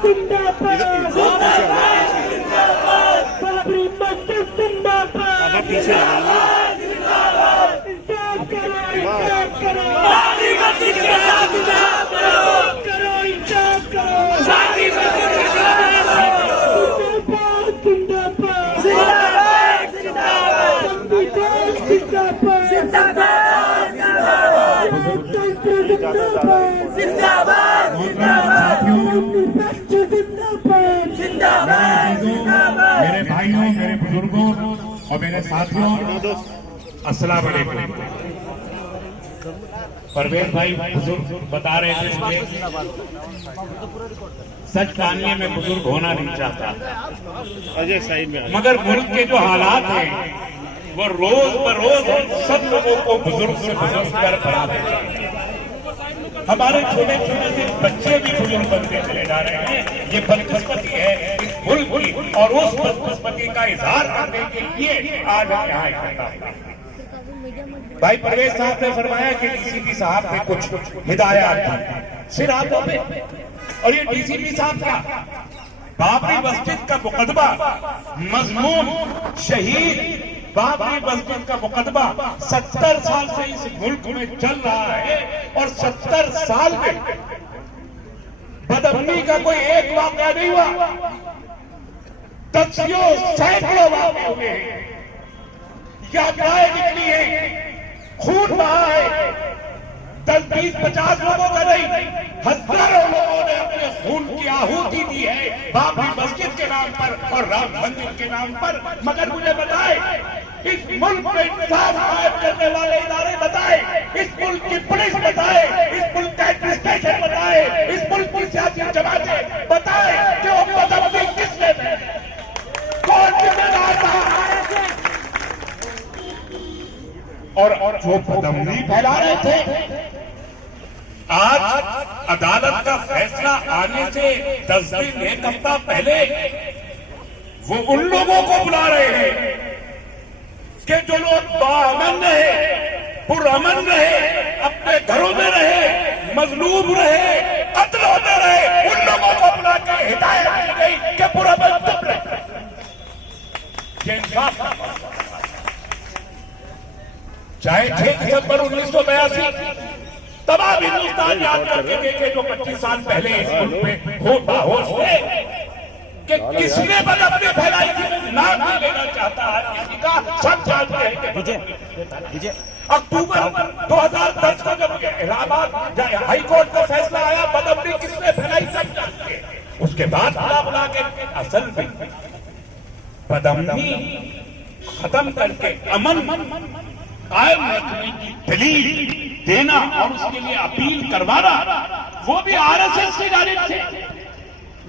मेरे भाइयों, मेरे बुजुर्गों और मेरे साथियों, अस्सलाम वालेकुम। परवेज भाई बुजुर्ग बता रहे थे मुझे, सच मानिए मैं बुजुर्ग होना नहीं चाहता, अजय साइड में, मगर मुल्क के जो हालात हैं वो रोज बरोज सब लोगों को बुजुर्ग से बुजुर्ग कर बना देते हैं। हमारे छोटे छोटे से बच्चे भी बुजुर्ग बनते चले जा रहे हैं। ये बदकिस्मती है इस मुल्क की, और उस बदकिस्मती का इजहार करने के लिए आज हम यहाँ इकट्ठा हुए। भाई परवेज साहब ने फरमाया कि डीसीपी साहब ने कुछ हिदायत सिर हाथों पे, और ये डीसीपी साहब का बाबरी मस्जिद का मुकदमा, मजलूम शहीद बाबरी मस्जिद का मुकदमा 70 साल से इस मुल्क में चल रहा है, और 70 साल में बदअमनी का कोई एक वाक़या नहीं हुआ, दसियों सैकड़ों वाक़े हुए हैं, यात्राएं निकली हैं, खून बहा है, 10, 20, 50 लोगों का नहीं, हजारों लोगों ने अपने खून की आहुति दी है बाबरी मस्जिद के नाम पर और राम मंदिर के नाम पर। मगर मुझे बताए, इस मुल्क में इंसाफ कायम करने वाले इदारे बताए, इस मुल्क की पुलिस बताए, इस मुल्क का एडमिनिस्ट्रेशन बताए, इस मुल्क की सियासी जमातें बताए कि वो बदअमनी किसने दी, कौन जिम्मेदार था, और जो बदअमनी फैला रहे थे। आज अदालत का फैसला आने से 10 दिन, 1 हफ्ता पहले वो उन लोगों को बुला रहे हैं कि जो लोग बाअमन रहे, पुरअमन रहे, अपने घरों में रहे, मजलूम रहे, कत्ल होते रहे, उन लोगों को बुला के हिदायत दी गई कि पुरअमन चुप रहे। ये इंसाफ है। चाहे 6 दिसंबर 1982 तमाम हिंदुस्तान याद करके देखे जो 25 साल पहले इस मुल्क में होश हुए कि किसने बदअमनी फैलाई थी, नाम नहीं लेना चाहता आज किसी का, सब जानते हैं कि अक्टूबर 2010 को जब इलाहाबाद हाई कोर्ट का फैसला आया, बदअमनी किसने फैलाई सब जानते हैं। उसके बाद बुला के असल में बदअमनी खत्म करके अमन कायम रखने की दलील देना और उसके लिए अपील करवाना, वो भी आरएसएस की जानिब से,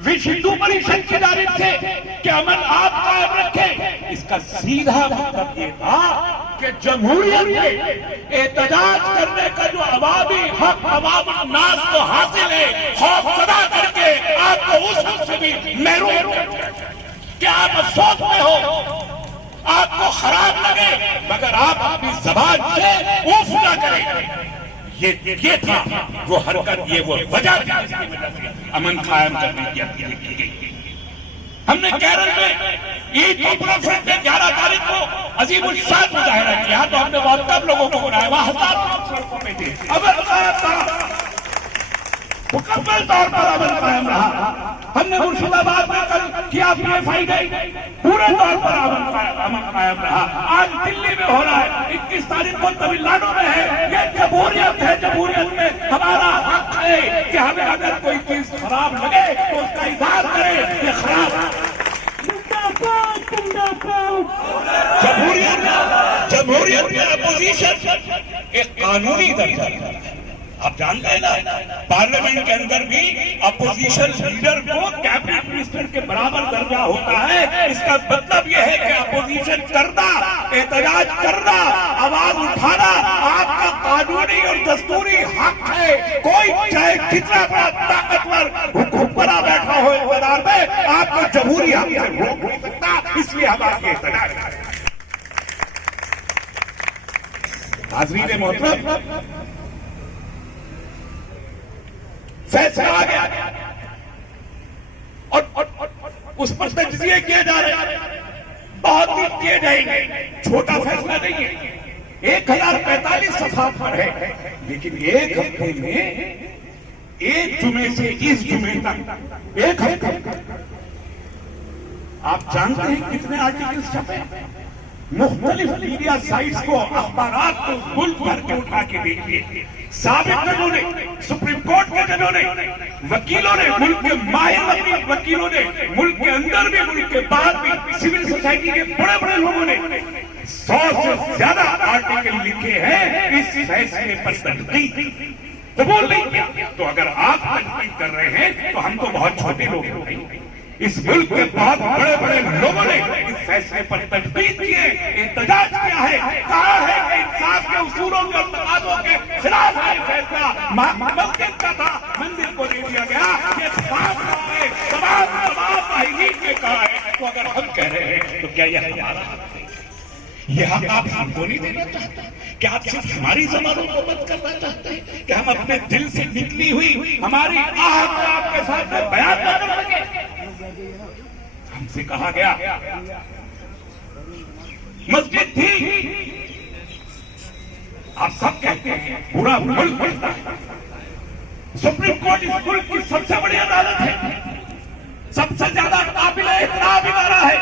विश्व हिंदू परिषद की जानिब से कि अमन आप कायम रखें। इसका सीधा मतलब ये था कि जमहूरियत में एहतजाज करने का जो अवामी हक अवाम नास को हासिल है, खौफ सदा करके आपको उस हक से भी महरूम कि आप अफसोस में हो, आपको खराब लगे, मगर आप अपनी जबान से उफ ना करें। ये था वो हरकत, ये वो वजह थी जिसकी वजह से अमन कायम करने की अपील की गई। हमने केरल में ईद पॉपुलर फ्रंट ने 11 तारीख को अजीम उल शान मुजाहिरा किया, तो हमने बहुत कम लोगों को बुलाया, वहां हजारों लोग सड़कों पे थे। मुकम्मल तौर पर अमन कायम रहा। हमने मुर्शिदाबाद में कल किया PFI डे, पूरे तौर पर अमन कायम रहा। आज दिल्ली में हो रहा है, 21 तारीख को तमिलनाडु में है। ये जमहूरियत है, जमहूरियत में हमारा हक है कि हमें अगर कोई चीज खराब लगे तो उसका इजहार करें। ये खराब जमहूरियत में अपोजिशन एक कानूनी दर्जा है। आप जानते हैं ना, पार्लियामेंट के अंदर भी अपोजिशन लीडर को कैबिनेट मिनिस्टर के बराबर दर्जा होता है। इसका मतलब यह है कि अपोजिशन करना, एहतजाज करना, आवाज उठाना आपका कानूनी और दस्तूरी हक है। कोई चाहे कितना बड़ा ताकतवर हुक्मरान बैठा हो इक़्तिदार में, आपको जमहूरी हक से रोक नहीं सकता। इसलिए हम आपके एहतजाज करें। हाज़रीन मोहतरम, फैसला आ गया, उस पर तज्जिए किए जा रहे हैं, बहुत दिन किए जाएंगे। छोटा फैसला नहीं है, 1045 सफात पर है, लेकिन एक हफ्ते में, एक जुमे से इस जुमे तक, एक हफ्ते आप जानते हैं कितने आर्टिकल्स छपे? मुख्तलिफ मीडिया साइट्स को, अखबारात को मुल्क भर के उठा के देखिए। साबिक जजों ने, सुप्रीम कोर्ट के जजों ने, वकीलों ने, मुल्क के माहिर वकीलों ने, मुल्क के अंदर भी, मुल्क के बाहर भी, सिविल सोसाइटी के बड़े बड़े लोगों ने 100 से ज्यादा आर्टिकल लिखे हैं इस फैसले पर तनकीद, कबूल नहीं किया। तो अगर आप तनकीद कर रहे हैं तो हम तो बहुत छोटे लोग हैं। इस मुल्क के बहुत बड़े बड़े लोगों ने इस फैसले पर तनकीद की है, एहतजाज किया है, कहा है कि इंसाफ के उसूलों के और तकाज़ों के खिलाफ है फैसला। मस्जिद का था, मंदिर को दे दिया गया। ये तमाम माहिरीन ने कहा है। तो अगर हम कह रहे हैं तो क्या यह हमारा हक है? यह हक आप हमको नहीं देना चाहते? क्या आप सिर्फ हमारी ज़बानों को बंद करना चाहते हैं कि हम अपने दिल से निकली हुई हमारी आह को आपके सामने बयान न कर सके? हमसे कहा गया मस्जिद थी, आप सब कहते हैं पूरा मुल्क बोलता है। सुप्रीम कोर्ट इस मुल्क की सबसे बड़ी अदालत है, सबसे ज्यादा काबिल एहतराम इदारा है,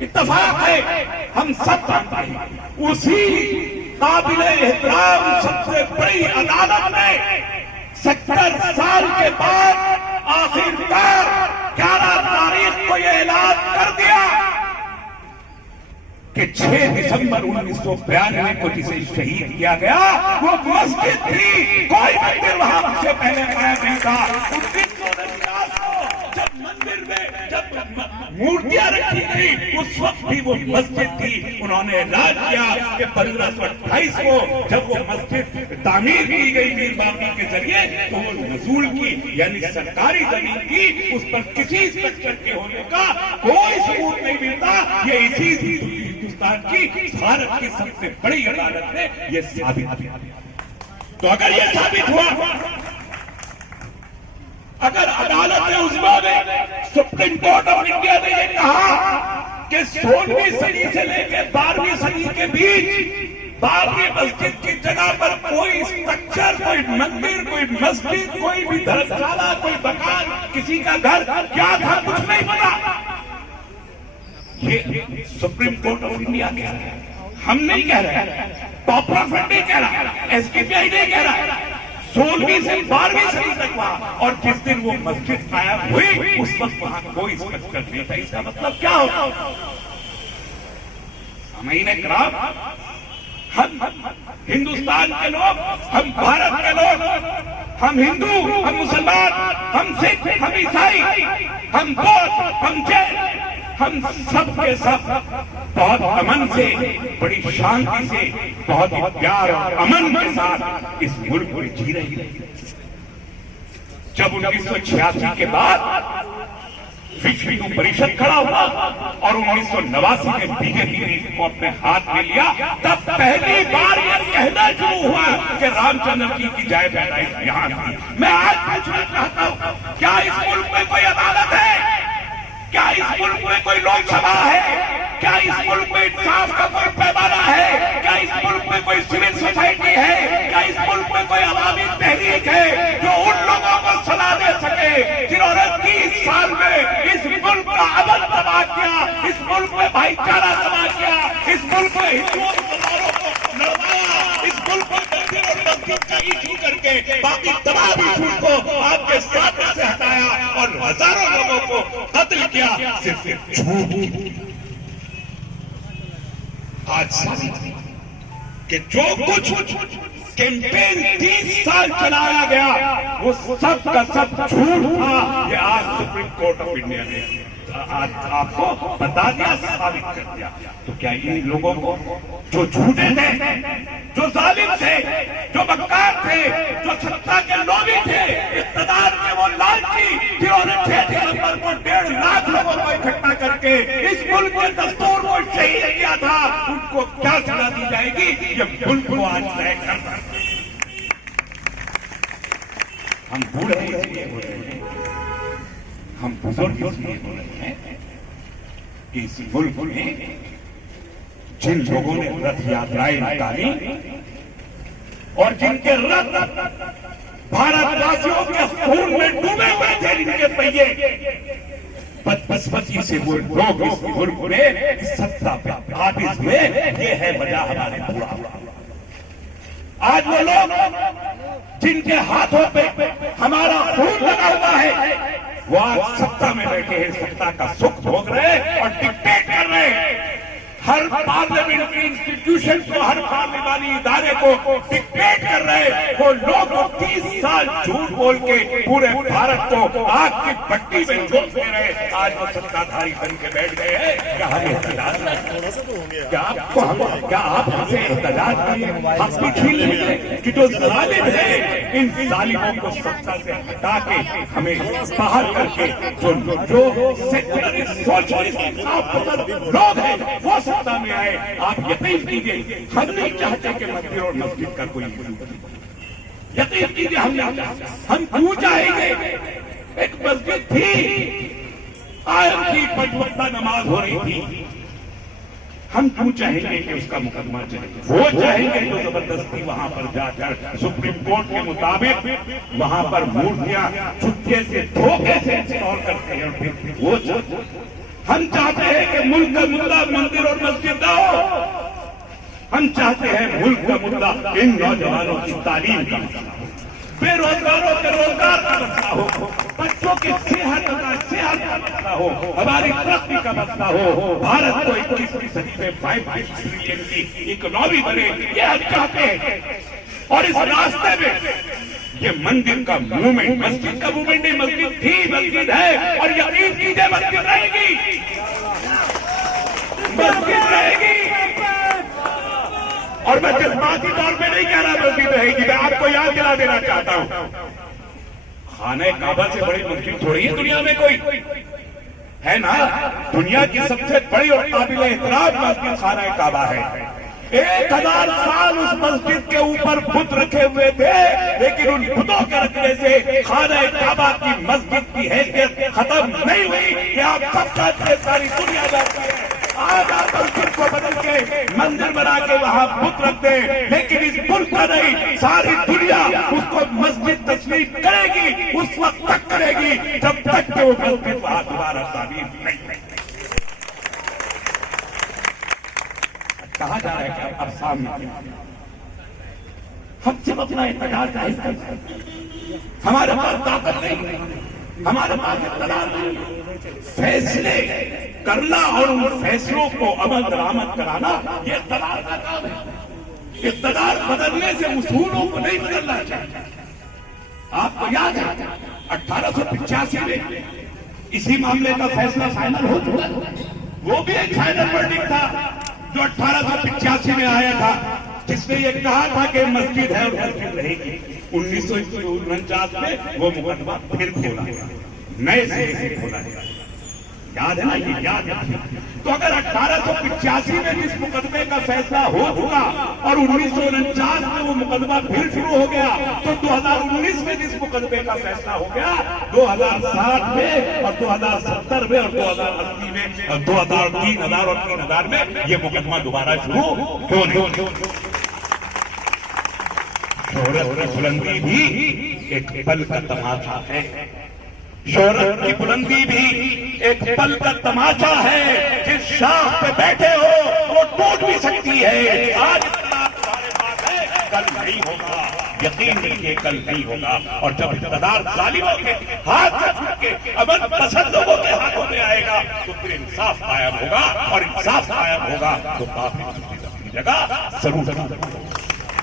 इत्तफाक है, हम सब जानते हैं। उसी काबिल एहतराम सबसे बड़ी अदालत ने 70 साल के बाद आखिरकार 11 तारीख को यह ऐलान कर दिया कि 6 दिसंबर 1992 को जिसे शहीद किया गया वो मस्जिद थी, कोई मंदिर वहां से पहले कायम नहीं था। 1949 को जब मंदिर में जब मूर्तियां रखी गई उस वक्त भी वो मस्जिद थी। उन्होंने ऐलान किया कि 1528 को जब वो मस्जिद तामीर की गई मीर बाकी के जरिए तो वो नजूल की, यानी सरकारी जमीन की, उस पर किसी स्ट्रक्चर के होने का कोई सबूत नहीं मिलता। ये इसी हिंदुस्तान की, भारत की सबसे बड़ी अदालत ने ये साबित किया। तो अगर ये साबित हुआ, अगर अदालत ने उज़्मा में, सुप्रीम कोर्ट ऑफ इंडिया ने ये कहा कि 16वीं सदी से लेकर 12वीं सदी के बीच बाबरी मस्जिद की जगह पर कोई स्ट्रक्चर, कोई मंदिर, कोई मस्जिद, कोई भी धर्मशाला, कोई मकान, किसी का घर क्या था कुछ नहीं पता। ये सुप्रीम कोर्ट ऑफ इंडिया कह रहा है, हम नहीं कह रहे, पॉपुलर फ्रंट नहीं कह रहा, एसकेपीआई नहीं कह रहा। 16वीं से 12वीं सदी तक वहां, और जिस दिन वो मस्जिद कायम हुई उस वक्त वहां कोई स्ट्रक्चर नहीं था। इसका मतलब क्या होगा? सामईन किराम, हम हिंदुस्तान के लोग, हम भारत के लोग, हम हिंदू, हम मुसलमान, हम सिख, हम ईसाई, हम बौद्ध, हम जैन, हम सब के सब बहुत अमन से, बड़ी शांति से, बहुत ही प्यार और अमन के साथ इस मुल्क में जी रही है। जब 1986 के बाद विश्व हिंदू परिषद खड़ा हुआ और 1989 में बीजेपी ने इसको अपने हाथ में लिया, तब पहली बार यह कहना शुरू हुआ कि रामचंद्र जी की जय पैदाइश यहाँ थी। मैं आज पूछना चाहता हूँ, क्या इस मुल्क में कोई अदालत है? क्या इस मुल्क में कोई लोकसभा है? क्या इस मुल्क में इंसाफ का कोई पैमाना है? क्या इस मुल्क में कोई सिविल सोसाइटी है? क्या इस मुल्क में कोई अवामी तहरीक है जो उन लोगों को सलाह दे सके जिन्होंने 30 साल में इस मुल्क का अमन तबाह किया, इस मुल्क में भाईचारा तबाह किया, इस मुल्क में हिंदुओं मुसलमानों को लड़वाया, इस मुल्क में मंदिर और मस्जिद का इशू करके बाकी तमाम इशू को आपके सामने से हटाया और हजारों लोगों को कत्ल किया सिर्फ झूठ। आज साबित कि जो कुछ कैंपेन 30 साल चलाया गया वो सब का सब झूठ था। ये आज सुप्रीम कोर्ट ऑफ इंडिया ने आज आपको बता दिया, साबित कर दिया। तो क्या इन लोगों को जो झूठे थे, जो जालिम थे, जो मक्कार थे, जो सत्ता के लोभी थे, इक़्तिदार के वो लालची जिन्होंने 6 दिसंबर को 1.5 लाख लोगों को इकट्ठा करके इस मुल्क के दस्तूर को शहीद किया था, उनको क्या सजा दी जाएगी? ये मुल्क को आज तय करना। हम बूढ़े इसलिए हो रहे हैं, हम बुजुर्ग इसलिए बोल रहे हैं कि इस मुल्क में जिन लोगों ने रथ यात्राएं निकाली और जिनके रथ भारतवासियों के खून में डूबे हुए थे, जिनके पहिए बदकिस्मती से वो लोग इस मुल्क में सत्ता पे काबिज हुए, ये है वजह हमारे बुरा। आज वो लोग जिनके हाथों पे हमारा खून लगा हुआ है, वो आज सत्ता में बैठे हैं, सत्ता का सुख भोग रहे हैं और डिक्टेट कर रहे हैं। हर पार्लियामेंट्री इंस्टीट्यूशन को, हर पार्लियामानी इदारे को डिक्टेट कर रहे हैं। वो लोग 30 साल झूठ बोल के पूरे भारत को आग की भट्टी में झोंक दे रहे, आज वो सत्ताधारी बन के बैठ गए हैं। क्या हमें एहतजाज क्या आपको क्या आप हमसे एहतजाज करिए? हम भी छीन लेंगे कि जो जालिम है, इन जालिमों को सत्ता से हटा के हमें बाहर करके जो सेक्युलरिस्ट सोशलिस्ट लोग हैं वो सत्ता में आए। आप यकीन कीजिए, हम नहीं चाहते कि मंदिर और मस्जिद का कोई यकीन कीजिए, हम क्यों चाहेंगे? एक मस्जिद थी, कायम थी, 5 वक्त नमाज हो रही थी, हम क्यों चाहेंगे कि उसका मुकदमा चले? वो चाहेंगे तो जबरदस्ती वहां पर जाकर सुप्रीम कोर्ट के मुताबिक वहां पर मूर्तियां चुपके से धोखे से इंस्टॉल करते हैं। और फिर वो हम चाहते हैं कि मुल्क का मुद्दा मंदिर और मस्जिद ना हो, हम चाहते हैं मुल्क का मुद्दा इन नौजवानों की तालीम का मसला हो, बेरोजगारों के रोजगार का मसला हो, बच्चों की सेहत का मसला हो, हमारी तरक्की का मसला हो, भारत को 21वीं सदी में 5 ट्रिलियन की इकोनॉमी बने, ये हम चाहते हैं। और इस रास्ते में ये मंदिर का मूवमेंट, मस्जिद का मूवमेंट नहीं, मस्जिद थी, मस्जिद है और यकीन कीजिए मस्जिद रहेगी, मस्जिद रहेगी। और मैं जज्बाती तौर पे नहीं कह रहा मस्जिद रहेगी, मैं आपको याद दिला देना चाहता हूं, खाने काबा से बड़ी मस्जिद थोड़ी है दुनिया में कोई है ना। दुनिया की सबसे बड़ी और काबिल एहतराम मस्जिद खाना काबा है। 1000 साल उस मस्जिद के ऊपर बुत रखे हुए थे, लेकिन उन बुतों के रखने से खाना काबा की मस्जिद की हैसियत खत्म नहीं हुई। ये आप सब जानते, सारी दुनिया जानती है। आज आप मस्जिद को बदल के मंदिर बना के वहां बुत रखते हैं, लेकिन इस मुल्क का नहीं, सारी दुनिया उसको मस्जिद तस्लीम करेगी, उस वक्त तक करेगी जब तक कि वो मस्जिद वहां दोबारा तामीर नहीं। कहा जा रहा है कि अब सामने हम सिर्फ अपना इख्तियार चाहते हैं, हमारे पास ताकत नहीं, हमारे पास इख्तियार नहीं, फैसले करना और उन फैसलों को अमल दरामद कराना ये इख्तियार का काम है। इख्तियार बदलने से उसूलों को नहीं बदलना चाहिए। आपको याद है 1885 में इसी मामले का फैसला फाइनल हो चुका, वो भी एक फाइनल वर्डिक्ट था जो 1885 में आया था, जिसने ये कहा था कि मस्जिद है और मस्जिद रहेगी। 1949 में वो मुकदमा फिर खोला, नए सिरे से खोला गया, याद है ना, ये याद है। तो अगर 1885 में जिस मुकदमे का फैसला हो चुका और 1949 में वो मुकदमा फिर शुरू हो गया, तो 2019 में जिस मुकदमे का फैसला हो गया, 2060 में और 2070 में और 2080 में और 2003 और 3000 में ये मुकदमा दोबारा शुरू क्यों नहीं? शोहरत की बुलंदी भी एक पल का तमाशा है, शोहरत की बुलंदी भी एक पल का तमाशा है। जिस शाख पे बैठे हो वो टूट भी सकती है। आज तुम्हारे पास है, कल नहीं होगा, यकीन कीजिए कल नहीं होगा। और जब इक़्तिदार जालिमों के हाथ से छूट के अमन पसंद लोगों के हाथों में आएगा तो फिर इंसाफ कायम होगा, और इंसाफ कायम होगा तो काफी अपनी जगह जरूर।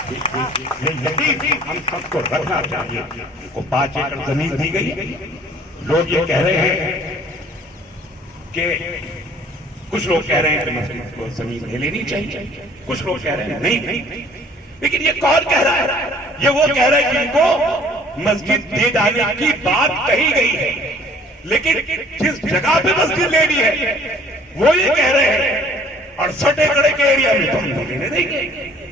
ये यकीन हम सबको रखना चाहिए। उनको 5 एकड़ जमीन दी गई, लोग ये कह रहे हैं कि कुछ लोग कह रहे हैं कि मस्जिद को जमीन ले लेनी चाहिए, कुछ लोग कह रहे हैं नहीं। लेकिन ये कौन कह रहा है? ये वो कह रहे हैं जिनको मस्जिद दे जाने की बात कही गई है, लेकिन जिस जगह पे मस्जिद लेनी है वो ये कह रहे हैं 68 एकड़ के एरिया में तो हम लेने देंगे,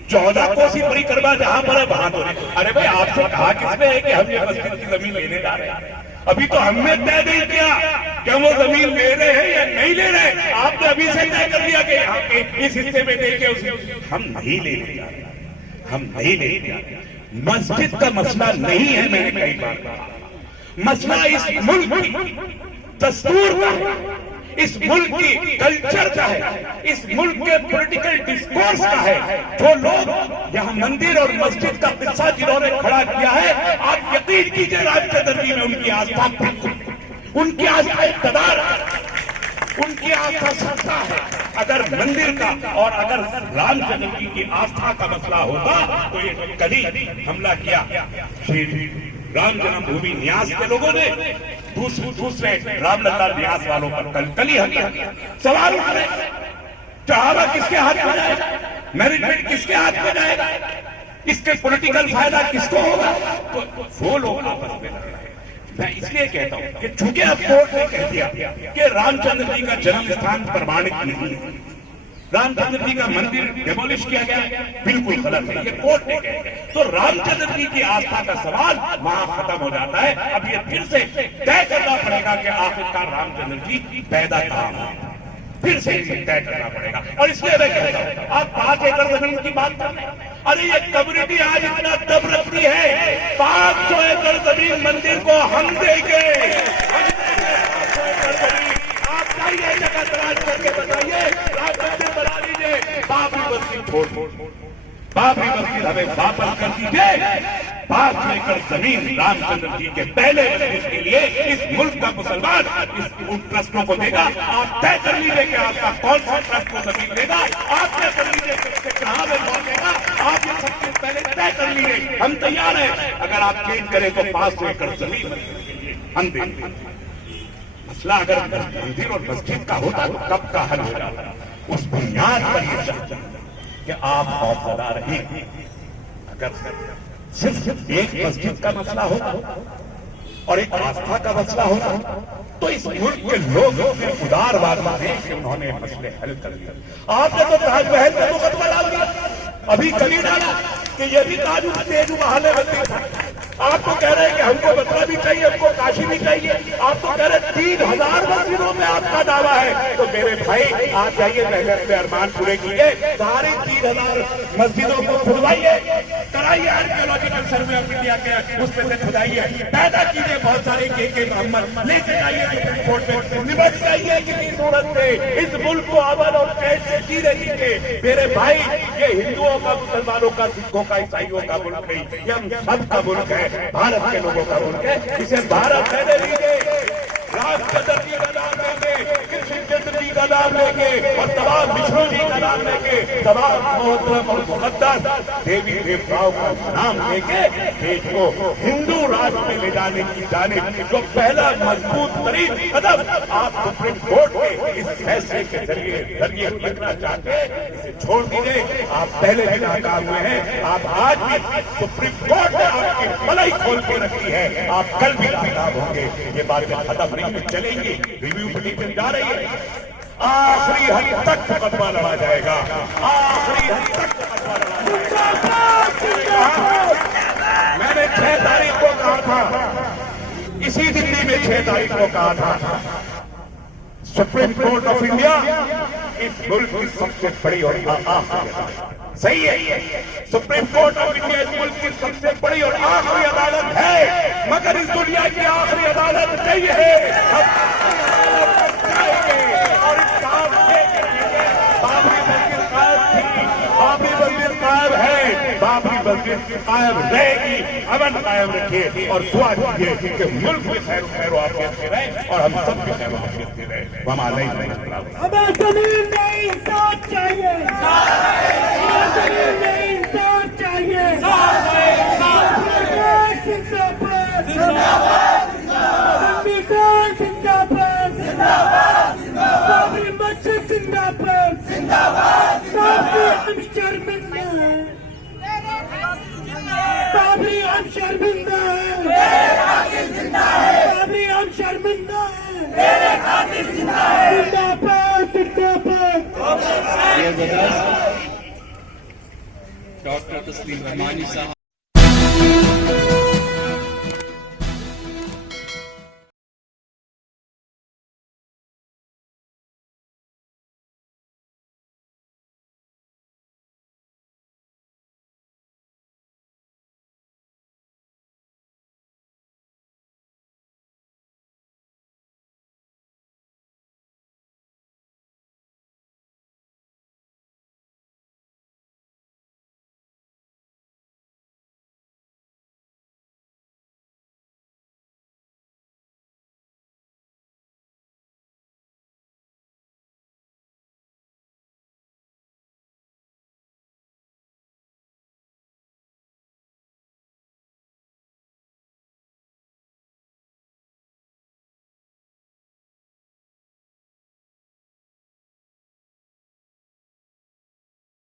14 कोसी परिक्रमा जहां पर है वहां तो नहीं। अरे भाई, आपसे कहा किसने है कि हम ये मस्जिद की जमीन लेने जा रहे हैं? अभी तो हमने तय नहीं किया कि वो जमीन ले रहे हैं या नहीं ले रहे। आपने अभी से तय कर दिया कि यहाँ के इस हिस्से में देंगे उसे। हम नहीं ले रहे, हम नहीं ले रहे। मस्जिद का मसला नहीं है, मैंने कई बार कहा, मसला इस मुल्क की दस्तूर का है, इस मुल्क की कल्चर का है, इस मुल्क के पॉलिटिकल डिस्कोर्स का है। जो लोग यहाँ मंदिर और मस्जिद का किस्सा जिन्होंने खड़ा किया है, आप यकीन कीजिए रामचंद्र जी में उनकी आस्था, उनकी आस्था इक़्तिदार, उनकी आस्था सत्ता है। अगर मंदिर का और अगर रामचंद्र जी की आस्था का मसला होता तो ये कल ही हमला किया श्री राम जन्मभूमि न्यास के लोगों ने दूसरे रामलला न्यास वालों पर कल ही हमला किया। सवाल उठ रहे, चढ़ावा किसके हाथ में जाएगा, मैनेजमेंट किसके हाथ में जाएगा, इसके पॉलिटिकल फायदा किसको होगा? तो वो लोग आपस में लड़ रहे हैं। मैं इसलिए कहता हूं कि चूंकि अब कोर्ट ने कह दिया कि रामचंद्र जी का जन्म स्थान प्रमाणित नहीं है, रामचंद्र जी का मंदिर डेमोलिश किया गया, बिल्कुल गलत है, ये कोर्ट ने कह दिया, तो रामचंद्र जी की आस्था का सवाल वहां खत्म हो जाता है। अब ये फिर से तय करना पड़ेगा कि आखिरकार रामचंद्र जी पैदा कहां है, फिर से इसे तय करना पड़ेगा। और इसलिए मैं कहता हूं, आप 5 एकड़ जमीन की बात कर रहे हैं, अरे ये कम्युनिटी आज इतना दब रखती है, 500 एकड़ जमीन मंदिर को हम देंगे, 500 एकड़ जमीन। आप चाहिए जगह तलाश करके बताइए, आप मंदिर बना लीजिए, बाबरी मस्जिद छोड़, बाबरी मस्जिद हमें वापस कर दीजिए। 500 एकड़ जमीन रामचंद्र जी के पहले मस्जिद के लिए इस मुल्क का मुसलमान उन ट्रस्टों को देगा। आप तय कर लीजिए कि आपका कौन सा ट्रस्ट को जमीन देगा, आप तय कर लीजिए कि कहां में पहुंचेगा, आप ये सब चीज पहले तय कर लीजिए, हम तैयार हैं। अगर आप चेंज करें तो 500 एकड़ जमीन हम देंगे। मसला अगर मंदिर और मस्जिद का होता तो कब का हल हो जाता। उस बुनियाद पर यह चाहता कि आप हौसला रहिए। अगर सिर्फ एक मस्जिद का मसला होता और एक आस्था का मसला होता तो इस मुल्क के लोग उदारवाद देख के उन्होंने मसले हल कर दिए। आपने तो ताजमहल का मुकदमा डाल दिया, अभी कभी डाला कि ये भी ताजु तेजु बहाने मंदिर था। आप तो कह रहे हैं कि हमको मथुरा भी चाहिए, हमको काशी भी चाहिए, आप तो कह रहे 3000 मस्जिदों में आपका दावा है। तो मेरे भाई आप जाइए, पहले अपने अरमान पूरे कीजिए, सारी 3000 मस्जिदों को खुदवाइए, कराइए आर्कियोलॉजिकल सर्वे ऑफ इंडिया के, उस पर से खुदाइए, पैदा कीजिए बहुत सारे के मोहम्मद, लेके जाइए सुप्रीम कोर्ट में, निपट जाइए किसी सूरत से इस मुल्क को अमन और चैन से जीने दीजिए। मेरे भाई ये हिंदुओं का, मुसलमानों का, सिखों का, ईसाइयों का मुल्क नहीं, ये हम सबका मुल्क है, भारत के लोगों का मुल्क है, इसे भारत रहने दीजिए। रामचंद्र जी का नाम लेंगे, कृष्णचंद्र जी का नाम लेंगे और तमाम विष्णु जी का नाम लेंगे, तमाम मोहतरम और मुकद्दस देवी देवताओं का नाम लेके देश को हिंदू राष्ट्र में ले जाने की जानिब जो पहला मजबूत तरीन कदम आप सुप्रीम कोर्ट के इस फैसले के जरिए रखना चाहते हैं, इसे छोड़ दीजिए। आप पहले भी नाकाम हुए हैं, आप आज भी सुप्रीम कोर्ट ने आपकी भलाई खोल के रखी है, आप कल भी नाकाम होंगे। ये बातें खत्म नहीं चलेंगी, रिव्यू पिटीशन जा रही है, आखिरी हद तक मुकदमा लड़ा जाएगा, आखिरी हद तक मुकदमा लड़ा जाएगा। मैंने 6 तारीख को कहा था, इसी दिल्ली में 6 तारीख को कहा था, सुप्रीम कोर्ट ऑफ इंडिया इस मुल्क की सबसे बड़ी और सही है, सुप्रीम कोर्ट ऑफ इंडिया इस मुल्क की सबसे बड़ी और आखिरी अदालत है, मगर इस दुनिया की आखिरी अदालत नहीं है। और इस काम से बाबरी मस्जिद कायम थी, बाबरी मस्जिद कायम है, बाबरी मस्जिद कायम रहेगी। अमन कायम रखिए और दुआ कीजिए कि मुल्क में खैर आफियत से रहे और हम सब भी खैर आफियत से रहे। हमें जमीन नहीं इंसाफ चाहिए, जमीन नहीं इंसाफ चाहिए, जिंदाबाद संविधान जिंदाबाद, बाबरी मस्जिद जिंदाबाद, बाबरी हम शर्मिंदा है, बाबरी हम शर्मिंदा है, बाबरी हम शर्मिंदा है, जिंदाबाद जिंदाबाद। डॉक्टर तस्लीम रहमानी साहब।